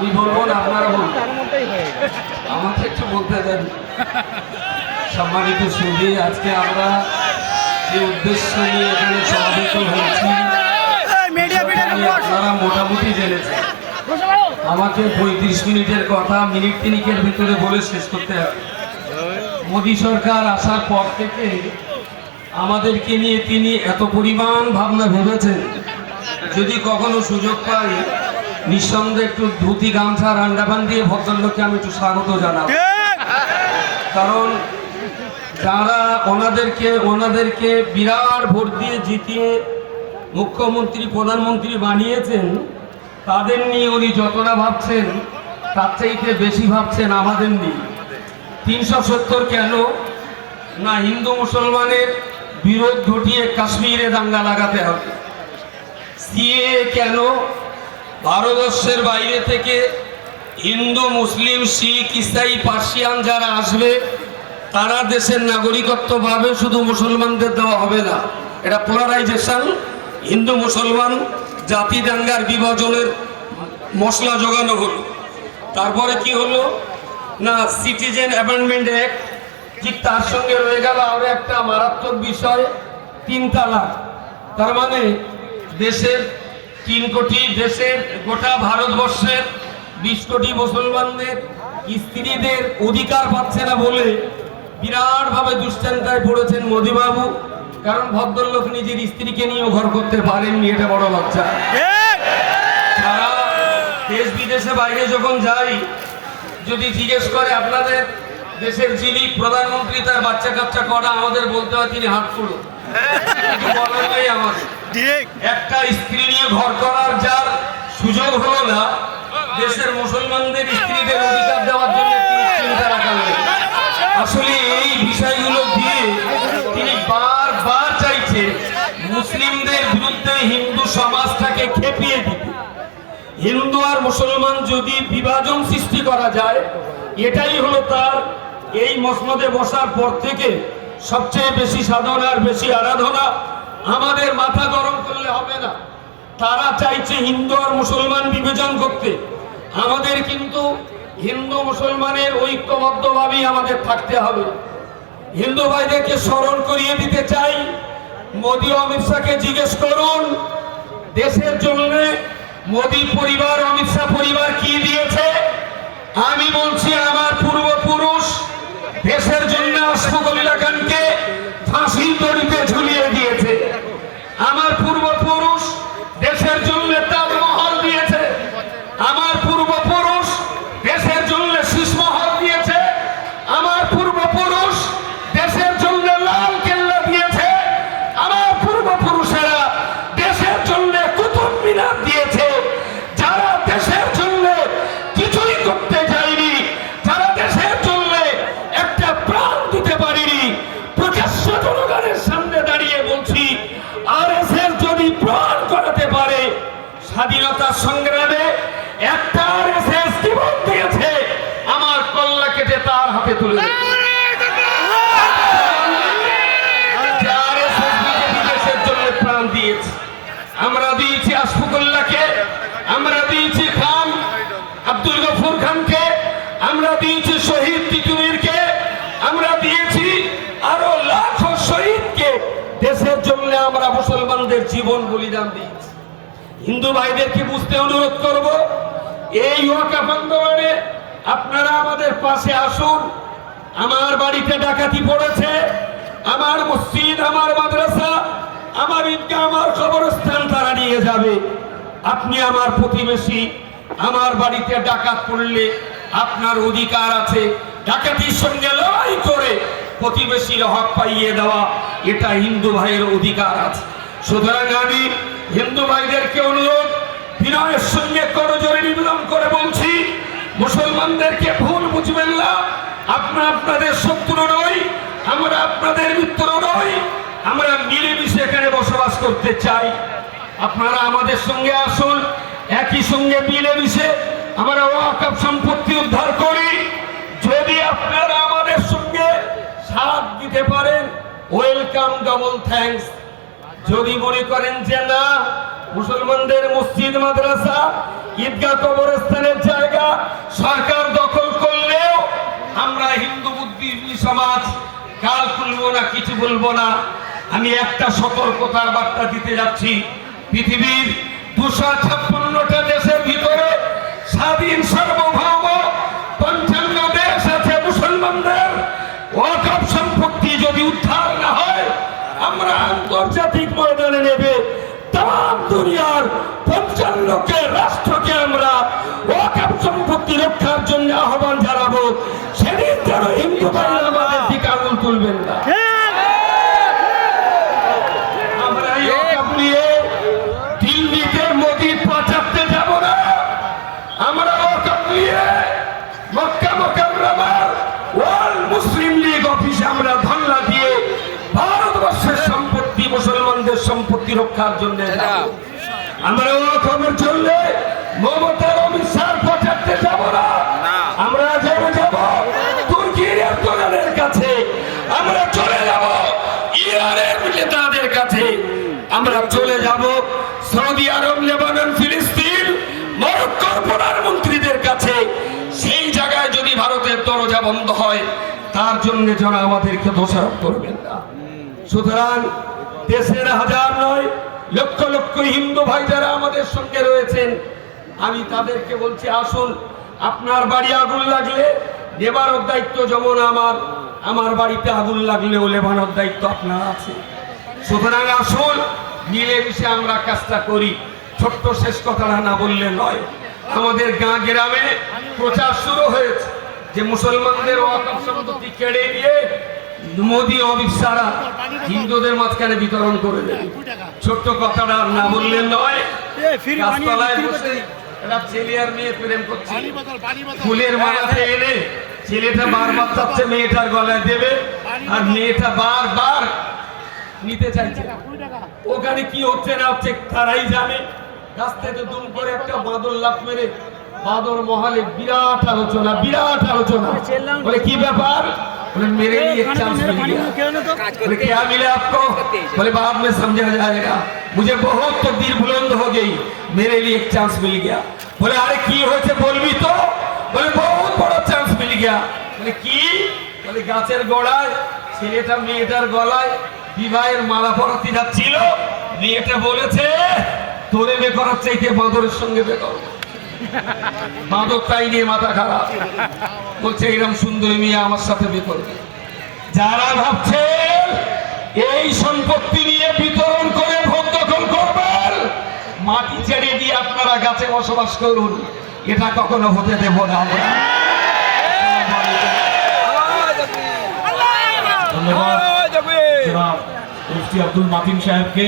আমি বলবো না, আপনারা বলুন, আমাকে একটু বলতে দেন। সম্মানিত সুধী, আজকে আমরা যে উদ্দেশ্য নিয়ে এখানে সমবেত হয়েছি আপনারা মোটামুটি জেনেছেন। আমাকে 35 মিনিটের কথা মিনিট তিনিকের ভিতরে বলে শেষ করতে হবে। মোদী সরকার আসার পর থেকে আমাদেরকে নিয়ে তিনি এত পরিমাণ ভাবনা ভেবেছেন, যদি কখনো সুযোগ পাই নিঃসন্দেহে একটু ধুতি গামছা রান্ডাবান দিয়ে ভদ্রলোককে আমি একটু স্বাগত জানাব। কারণ যারা ওনাদেরকে বিরাট ভোট দিয়ে জিতিয়ে মুখ্যমন্ত্রী প্রধানমন্ত্রী বানিয়েছেন, তাদের নিয়ে উনি যতটা ভাবছেন তার চাইতে বেশি ভাবছেন আমাদের নিয়ে। 370 কেন না, হিন্দু মুসলমানের বিরোধ ঘটিয়ে কাশ্মীরে দাঙ্গা লাগাতে হবে। সিএ কেন, ভারতবর্ষের বাইরে থেকে হিন্দু মুসলিম শিখ ইসাই পার্সিয়ান যারা আসবে তারা দেশের নাগরিকত্ব পাবে, শুধু মুসলমানদের দেওয়া হবে না। এটা পোলারাইজেশন, হিন্দু মুসলমান জাতি দাঙ্গার বিভাজনের মশলা জোগানো হলো। তারপরে কি হলো না, সিটিজেন অ্যামেন্ডমেন্ট অ্যাক্ট, ঠিক তার সঙ্গে রয়ে গেল আরো একটা মারাত্মক বিষয়, 3 তালাক। তার মানে দেশের 3 কোটি, দেশের গোটা ভারতবর্ষের 20 কোটি মুসলমানদের স্ত্রীদের অধিকার পাচ্ছে না বলে বিরাট ভাবে দুশ্চিন্তায় পড়েছেন মোদীবাবু। কারণ ভদ্রলোক নিজের স্ত্রীকে নিয়েও ঘর করতে পারেননি, এটা বড় লজ্জা। সারা দেশ বিদেশে বাইরে যখন যাই, যদি জিজ্ঞেস করে আপনাদের দেশের যিনি প্রধানমন্ত্রী তার বাচ্চা কাচ্চা করা, আমাদের বলতে হয় তিনি হাত পুরো। আমাদের একটা স্ত্রী নিয়ে ঘর করার যার সুযোগ হলো না, দেশের মুসলমানদের স্ত্রীদের অধিকার দেওয়ার জন্য চিন্তা রাখা হবে। আসলে এই বিষয়গুলো দিয়ে তিনি বারবার চাইছে মুসলিমদের বিরুদ্ধে হিন্দু সমাজটাকে খেপিয়ে দিতে। হিন্দু আর মুসলমান যদি বিভাজন সৃষ্টি করা যায়, এটাই হলো তার এই মসনদে বসার পর থেকে সবচেয়ে বেশি সাধনা আর বেশি আরাধনা। আমাদের মাথা গরম করলে হবে না, তারা চাইছে হিন্দু আর মুসলমান বিভাজন করতে। আমাদের কিন্তু হিন্দু মুসলমানের ঐক্যবদ্ধভাবেই আমাদের থাকতে হবে। হিন্দু ভাইদেরকে স্মরণ করিয়ে দিতে চাই, মোদী অমিত শাহকে জিজ্ঞেস করুন দেশের জন্য মোদী পরিবার, অমিত শাহ পরিবার কি দিয়েছে। আমি বলছি আমার পূর্বপুরুষ দেশের জন্য আশফাকুল্লাহ খানকে ফাঁসির দড়িতে ঝুলিয়ে দিয়েছে। আমার পূর্বপুরুষ দেশের জন্য তাজমহল দিয়েছে। আমার পূর্বপুরুষ দেশের জন্য শীষমহল দিয়েছে। আমার পূর্বপুরুষ দেশের জন্য লাল কেল্লা দিয়েছে। আমার পূর্বপুরুষেরা দেশের জন্য কুতুব মিনার দিয়েছে। যারা দেশের জন্য কিছুই করতে যায়নি, যারা দেশের জন্য একটা প্রাণ দিতে পারেনি, প্রকাশ্য জনগণের সামনে দাঁড়িয়ে বলছি আরএসএস যদি প্রাণ করাতে পারে, স্বাধীনতা সংগ্রামে একটা আরএসএস জীবন দিয়েছে, আমার কল্লা কেটে তার হাতে তুলে দেশের জন্য প্রাণ দিয়েছে। আমরা দিয়েছি আশফাকুল্লাহকে, আমরা দিয়েছি খান আব্দুল গফুর খানকে, আমরা দিয়েছি শহীদ তিতুমিরকে, আমরা দিয়েছি আরো লাখো শহীদকে। দেশের জন্য আমরা মুসলমানদের জীবন বলিদান দিয়েছি। হিন্দু ভাইদেরকে বুঝতে অনুরোধ করব, এই ওয়াকফ আন্দোলনে আপনারা আমাদের পাশে আসুন। আমার বাড়িতে ডাকাতি পড়েছে, আমার মসজিদ, আমার মাদ্রাসা, আমার ঈদগাহ, আমার কবরস্থান তারা নিয়ে যাবে। আপনি আমার প্রতিবেশী, আমার বাড়িতে ডাকাত পড়লে আপনার অধিকার আছে ডাকাতির সঙ্গে লড়াই করে প্রতিবেশীর হক পাইয়ে দেওয়া, এটা হিন্দু ভাইয়ের অধিকার আছে। সুতরাং আমি হিন্দু ভাইদেরকে অনুরোধ, বিনয়ের সঙ্গে করজোড়ে নিবেদন করে বলছি, মুসলমানদেরকে ভুল বুঝবেন না। আপনাদের শত্রু নই, আমরা আপনাদের মিত্র নই, আমরা মিলেমিশে এখানে বসবাস করতে চাই। আপনারা আমাদের সঙ্গে আসুন, একই সঙ্গে মিলেমিশে আমরা ওয়াকফ সম্পত্তি উদ্ধার করি। যদি আপনারা আমাদের সঙ্গে সাথ দিতে পারেন, ওয়েলকাম, ডবল থ্যাঙ্কস। যদি মনে করেন যে না, মুসলমানদের মসজিদ, মাদ্রাসা, ঈদগাহ কবরস্থানের জায়গা সরকার দখল করলেও আমরা হিন্দু বুদ্ধিজীবী সমাজ গাল তুলবো না, কিছু বলবো না। আমি একটা সতর্কতার বার্তা দিতে যাচ্ছি। পৃথিবীর 256টা দেশের ভিতরে স্বাধীন সার্বভৌম 55 দেশ আছে। মুসলমানদের ওয়াকফ সম্পত্তি যদি উদ্ধার না হয়, আমরা আন্তর্জাতিক ময়দানে নেবে তাম দুনিয়ার 55কে রাষ্ট্রকে আমরা ওয়াকফ সম্পত্তি রক্ষার জন্য আহ্বান জানাবো। সেদিন যেন হিন্দু ভাইরা আমাদের দিকে আঙুল তুলবেন না। আমরা এই ওয়াকফ নিয়ে দিল্লিতে মোদি পাচারতে যাব না। আমরা ওয়াকফ নিয়ে মক্কা মুকাররমার ওয়ার্ল্ড মুসলিম লীগ অফিসে আমরা ধর্ণা দিয়ে ভারতবর্ষের সম্পত্তি, মুসলমানদের সম্পত্তি রক্ষার জন্য যাব। আমরা ওয়াকফের জন্য মমতার অমিত শাহ পাচারতে যাব না। আমরা যাব তুর্কির এরদোগানের কাছে, আমরা চলে যাব ইরানের নেতাদের কাছে, আমরা চলে যাব সৌদি আরব, লেবানন, ফিলিস্তিন, মরক্কোর প্রধানমন্ত্রীদের কাছে। সেই জায়গায় যদি ভারতের দরজা বন্ধ হয়, তার জন্য যেন আমাদেরকে দোষারোপ করবেন না। সুতরাং দেশের হাজার নয় লক্ষ লক্ষ হিন্দু ভাই যারা আমাদের সঙ্গে রয়েছেন, আমি তাদেরকে বলছি, আসুন, আপনার বাড়ি আগুন লাগলে নেবানোর দায়িত্ব যেমন আমার বাড়িতে আগুন লাগলেও লেবানোর দায়িত্ব আপনার আছে। সুতরাং আসুন, মিলেমিশে আমরা কাজটা করি। ছোট্ট শেষ কথাটা না বললে নয়। আমাদের গাঁ গ্রামে প্রচার শুরু হয়েছে যে মুসলমানদের ওয়াকফ সম্পত্তি কেড়ে নিয়ে মোদি অমিত শাহ হিন্দুদের মাঝখানে বিতরণ করে দেবে। ছোট্ট কথাটা না বললে নয়। গাছতলায় বসে একটা ছেলে আর মেয়ে প্রেম করছে, ফুলের মালাতে এনে ছেলেটা বারবার চাচ্ছে মেয়েটার গলায় দেবে, আর মেয়েটা বারবার নিতে চাইছে। ওখানে কি হচ্ছে না হচ্ছে তারাই জানে। গাছ থেকে দুম করে একটা বাঁদর লাফ মেরে বাঁদর মহলে বিরাট আলোচনা। বলে কি ব্যাপার? बोले मेरे लिए एक चांस मिल गया। बोले क्या मिला आपको? बोले बाद में समझा जाएगा, मुझे बहुत तकदीर बुलंद हो गई, मेरे लिए एक चांस मिल गया। बोले अरे की হয়েছে বলবি তো? बोले बहुत बड़ा चांस मिल गया। बोले কি? बोले গাছের গোড়ায় ছেলেটা মেয়েটার গলায় বিবাহের মালা পরাতে যাচ্ছিল, মেয়েটা বলেছে তোরে বিয়ে করার চাইতে বাঁদরের সঙ্গে বিয়ে করব। বাঁদর তাই নিয়ে মাথা খারাপ, বলছে এরকম সুন্দরী মেয়ে আমার সাথে বিয়ে করবে। যারা ভাবছেন এই সম্পত্তি নিয়ে বিতরণ করে ভোগ দখল করবেন, মাটি ছেড়ে দিয়ে আপনারা গাছে বসবাস করুন, এটা কখনো হতে দেব না আমরা। ধন্যবাদ জনাব মুফতি আব্দুল মাতিন সাহেবকে।